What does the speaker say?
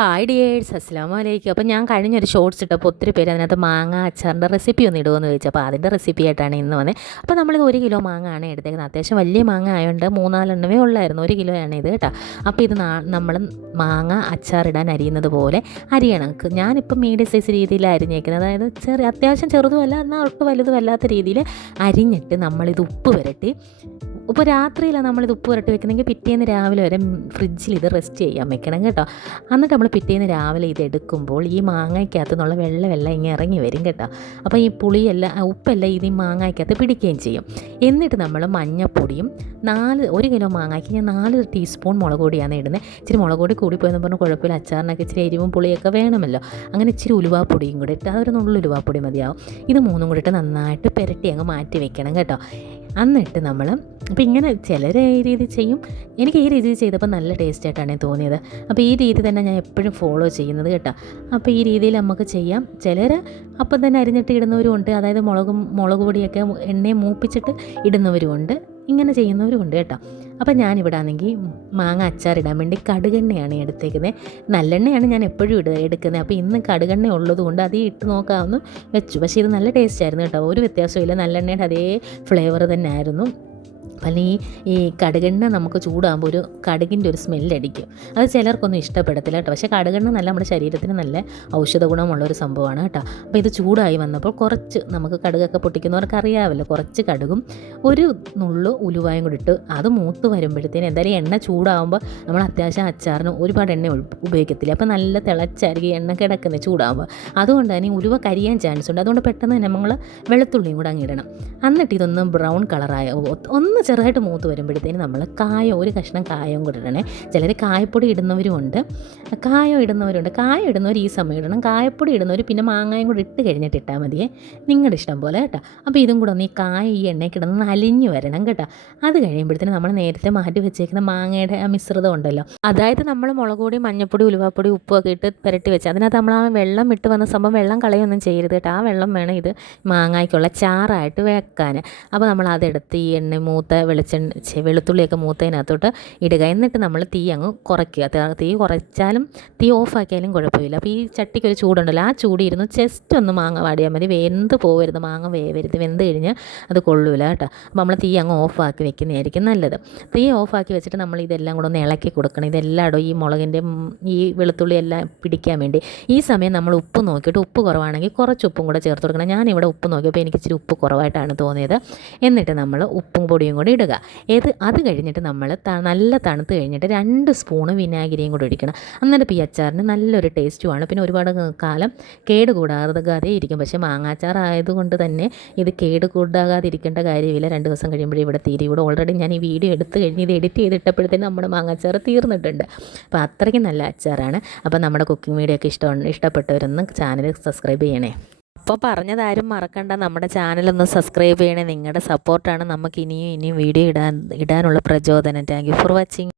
Hi dears അസ്സാം വലൈക്കും അപ്പോൾ ഞാൻ കഴിഞ്ഞൊരു ഷോർട്സ് ഇട്ടപ്പോൾ ഒത്തിരി പേര് അതിനകത്ത് മാങ്ങ അച്ചാറിന്റെ റെസിപ്പി ഒന്ന് ഇടുമെന്ന് ചോദിച്ചു. അപ്പോൾ അതിന്റെ റെസിപ്പി ആയിട്ടാണ് ഇന്ന് വന്നത് അപ്പോൾ നമ്മളിത് ഒരു കിലോ മാങ്ങ ആണ് എടുത്തേക്കുന്നത്. അത്യാവശ്യം വലിയ മാങ്ങ ആയതുകൊണ്ട് മൂന്നാലെണ്ണമേ ഉള്ളായിരുന്നു. ഒരു കിലോയാണ് ഇത് കേട്ടോ. അപ്പോൾ ഇത് നമ്മൾ മാങ്ങ അച്ചാറിടാൻ അരിയുന്നത് പോലെ അരിയണം. ഞാനിപ്പോൾ മീഡിയം സൈസ് രീതിയിൽ അരിഞ്ഞേക്കുന്നത്. അതായത് ചെറിയ അത്യാവശ്യം ചെറുതുമല്ല എന്നാൽ ഒട്ടും വലുതുമല്ലാത്ത രീതിയിൽ അരിഞ്ഞിട്ട് നമ്മളിത് ഉപ്പ് പുരട്ടി ഇപ്പോൾ രാത്രിയിലാണ് നമ്മളിത് ഉപ്പ് പുരട്ടി വെക്കുന്നെങ്കിൽ പിറ്റേന്ന് രാവിലെ വരെ ഫ്രിഡ്ജിൽ ഇത് റെസ്റ്റ് ചെയ്യാൻ വെക്കണം കേട്ടോ. എന്നിട്ട് നമ്മൾ പിറ്റേന്ന് രാവിലെ ഇത് എടുക്കുമ്പോൾ ഈ മാങ്ങയ്ക്കകത്ത് നിന്നുള്ള വെള്ള ഇങ്ങനെ ഇറങ്ങി വരും കേട്ടോ. അപ്പോൾ ഈ പുളിയെല്ലാം ഉപ്പെല്ലാം ഇത് ഈ മാങ്ങയ്ക്കകത്ത് പിടിക്കുകയും ചെയ്യും. എന്നിട്ട് നമ്മൾ മഞ്ഞപ്പൊടിയും നാല് ഒരു കിലോ മാങ്ങയ്ക്ക് ഞാൻ നാല് ടീസ്പൂൺ മുളക് പൊടിയാണ് ഇടുന്നത്. ഇച്ചിരി മുളക് പൊടി കൂടിപ്പോയെന്ന് പറഞ്ഞാൽ കുഴപ്പമില്ല. അച്ചാറിനൊക്കെ ഇച്ചിരി എരിവും പുളിയൊക്കെ വേണമല്ലോ. അങ്ങനെ ഇച്ചിരി ഉലുവാപ്പൊടിയും കൂടി ഇട്ട് അതൊരു നുള്ളിൽ ഉലുവാപ്പൊടി മതിയാവും. ഇത് മൂന്നും കൂടി ഇട്ട് നന്നായിട്ട് പുരട്ടി അങ്ങ് മാറ്റി വെക്കണം കേട്ടോ. എന്നിട്ട് നമ്മൾ അപ്പോൾ ഇങ്ങനെ ചിലർ ഈ രീതി ചെയ്യും. എനിക്ക് ഈ രീതി ചെയ്തപ്പോൾ നല്ല ടേസ്റ്റ് ആയിട്ടാണ് തോന്നിയത്. അപ്പോൾ ഈ രീതി തന്നെ ഞാൻ എപ്പോഴും ഫോളോ ചെയ്യുന്നത് കേട്ടോ. അപ്പോൾ ഈ രീതിയിൽ നമുക്ക് ചെയ്യാം. ചിലർ അപ്പം തന്നെ അരിഞ്ഞിട്ട് ഇടുന്നവരും ഉണ്ട്. അതായത് മുളകും മുളക് പൊടിയൊക്കെ എണ്ണയെ മൂപ്പിച്ചിട്ട് ഇടുന്നവരും ഉണ്ട്. ഇങ്ങനെ ചെയ്യുന്നവരും ഉണ്ട് കേട്ടോ. അപ്പോൾ ഞാനിവിടെ ആണെങ്കിൽ മാങ്ങ അച്ചാറിടാൻ വേണ്ടി കടുകെണ്ണയാണ് എടുത്തേക്കുന്നത് നല്ലെണ്ണയാണ് ഞാൻ എപ്പോഴും ഇടുക എടുക്കുന്നത് അപ്പോൾ ഇന്ന് കടുകെണ്ണ ഉള്ളത് കൊണ്ട് അത് ഇട്ട് നോക്കാമെന്ന് വെച്ചു. പക്ഷേ ഇത് നല്ല ടേസ്റ്റ് ആയിരുന്നു കേട്ടോ. ഒരു വ്യത്യാസമില്ല നല്ലെണ്ണയുടെ അതേ ഫ്ലേവർ തന്നെ ആയിരുന്നു അല്ലെങ്കിൽ ഈ കടുകെണ്ണ നമുക്ക് ചൂടാകുമ്പോൾ ഒരു കടുകിന്റെ ഒരു സ്മെല്ലടിക്കും അത് ചിലർക്കൊന്നും ഇഷ്ടപ്പെടത്തില്ല കേട്ടോ. പക്ഷേ കടുകെണ്ണ നല്ല നമ്മുടെ ശരീരത്തിന് നല്ല ഔഷധ ഗുണമുള്ള ഒരു സംഭവമാണ് കേട്ടോ. അപ്പോൾ ഇത് ചൂടായി വന്നപ്പോൾ കുറച്ച് നമുക്ക് കടുകൊക്കെ പൊട്ടിക്കുന്നവർക്ക് അറിയാമല്ലോ. കുറച്ച് കടുകും ഒരു നുള്ളു ഉലുവായും കൂടി ഇട്ട് അത് മൂത്ത് വരുമ്പോഴത്തേന് എന്തായാലും എണ്ണ ചൂടാകുമ്പോൾ നമ്മൾ അത്യാവശ്യം അച്ചാറിന് ഒരുപാട് എണ്ണ ഉപയോഗിക്കത്തില്ല. അപ്പോൾ നല്ല തിളച്ചായിരിക്കും എണ്ണ കിടക്കുന്നത് ചൂടാകുമ്പോൾ. അതുകൊണ്ട് തന്നെ ഉലുവ കരിയാൻ ചാൻസ് ഉണ്ട്. അതുകൊണ്ട് പെട്ടെന്ന് തന്നെ നമ്മൾ വെളുത്തുള്ളിയും കൂടെ അങ്ങിടണം എന്നിട്ട് ഇതൊന്ന് ബ്രൗൺ കളറായ ഒന്ന് ചെറുതായിട്ട് മൂത്ത് വരുമ്പോഴത്തേന് നമ്മൾ കായം ഒരു കഷ്ണം കായം കൂടെ ഇടണേ. ചിലർ കായപ്പൊടി ഇടുന്നവരുമുണ്ട്. കായം ഇടുന്നവരുണ്ട്. കായം ഇടുന്നവർ ഈ സമയം ഇടണം. കായപ്പൊടി ഇടുന്നവർ പിന്നെ മാങ്ങായും കൂടി ഇട്ട് കഴിഞ്ഞിട്ട് ഇട്ടാൽ മതിയേ. നിങ്ങളുടെ ഇഷ്ടം പോലെ കേട്ടോ. അപ്പോൾ ഇതും കൂടെ ഒന്ന് ഈ കായ ഈ എണ്ണയിൽ കിടന്ന് അലിഞ്ഞു വരണം കേട്ടോ. അത് കഴിയുമ്പോഴത്തേന് നമ്മൾ നേരത്തെ മാറ്റി വെച്ചേക്കുന്ന മാങ്ങയുടെ ആ മിശ്രിതം ഉണ്ടല്ലോ. അതായത് നമ്മൾ മുളക് പൊടി മഞ്ഞപ്പൊടി ഉലുവാപ്പൊടി ഉപ്പൊക്കെ ഇട്ട് പുരട്ടി വെച്ച് അതിനകത്ത് നമ്മൾ ആ വെള്ളം ഇട്ട് വന്ന സംഭവം വെള്ളം കളയൊന്നും ചെയ്യരുത് കേട്ടോ. ആ വെള്ളം വേണം ഇത് മാങ്ങായ്ക്കുള്ള ചാറായിട്ട് വെക്കാൻ. അപ്പോൾ നമ്മൾ അതെടുത്ത് ഈ എണ്ണ മൂത്ത വെളിച്ചെണ്ണ വെളുത്തുള്ളിയൊക്കെ മൂത്തതിനകത്തോട്ട് ഇടുക. എന്നിട്ട് നമ്മൾ തീ അങ്ങ് കുറയ്ക്കുക. തീ കുറച്ചാലും തീ ഓഫാക്കിയാലും കുഴപ്പമില്ല. അപ്പോൾ ഈ ചട്ടിക്ക് ഒരു ചൂടുണ്ടല്ലോ. ആ ചൂടിരുന്ന് ജസ്റ്റ് ഒന്ന് മാങ്ങ വാടിയാൽ മതി. വെന്ത് പോകരുത് മാങ്ങ വേവരുത്. വെന്ത് കഴിഞ്ഞ് അത് കൊള്ളൂല കേട്ടോ. അപ്പോൾ നമ്മൾ തീ അങ്ങ് ഓഫാക്കി വെക്കുന്നതായിരിക്കും നല്ലത്. തീ ഓഫാക്കി വെച്ചിട്ട് നമ്മൾ ഇതെല്ലാം കൂടെ ഒന്ന് ഇളക്കി കൊടുക്കണം. ഇതെല്ലാം ഈ മുളകിന്റെ ഈ വെളുത്തുള്ളി എല്ലാം പിടിക്കാൻ വേണ്ടി. ഈ സമയം നമ്മൾ ഉപ്പ് നോക്കിയിട്ട് ഉപ്പ് കുറവാണെങ്കിൽ കുറച്ച് ഉപ്പും കൂടെ ചേർത്ത് കൊടുക്കണം. ഞാനിവിടെ ഉപ്പ് നോക്കിയപ്പോൾ എനിക്ക് ഇച്ചിരി ഉപ്പ് കുറവായിട്ടാണ് തോന്നിയത്. എന്നിട്ട് നമ്മൾ ഉപ്പും പൊടിയും കൂടി ഇടുക. ഏത്? അത് കഴിഞ്ഞിട്ട് നമ്മൾ നല്ല തണുത്ത് കഴിഞ്ഞിട്ട് രണ്ട് സ്പൂണ് വിനാഗിരിയും കൂടി ഒഴിക്കണം. അന്നേരം ഈ അച്ചാറിന് നല്ലൊരു ടേസ്റ്റുമാണ് പിന്നെ ഒരുപാട് കാലം കേട് കൂടാതെ ഇരിക്കും. പക്ഷേ മാങ്ങാച്ചാർ ആയതുകൊണ്ട് തന്നെ ഇത് കേട് കൂടാകാതെ ഇരിക്കേണ്ട കാര്യമില്ല. രണ്ട് ദിവസം കഴിയുമ്പോഴേ ഇവിടെ തീരെ ഇവിടെ ഓൾറെഡി ഞാൻ ഈ വീഡിയോ എടുത്തു കഴിഞ്ഞ് ഇത് എഡിറ്റ് ചെയ്തിട്ടപ്പോഴത്തേനും നമ്മുടെ മാങ്ങാച്ചാർ തീർന്നിട്ടുണ്ട്. അപ്പോൾ അത്രയ്ക്കും നല്ല അച്ചാറാണ്. അപ്പോൾ നമ്മുടെ കുക്കിംഗ് വീഡിയോ ഒക്കെ ഇഷ്ടം ഇഷ്ടപ്പെട്ടവരൊന്നും ചാനൽ സബ്സ്ക്രൈബ് ചെയ്യണേ. അപ്പോൾ പറഞ്ഞതാരും മറക്കണ്ട. നമ്മുടെ ചാനലൊന്ന് സബ്സ്ക്രൈബ് ചെയ്യണേ. നിങ്ങളുടെ സപ്പോർട്ടാണ് നമുക്ക് ഇനിയും ഇനിയും വീഡിയോ ഇടാൻ ഇടാനുള്ള പ്രചോദനം. Thank for watching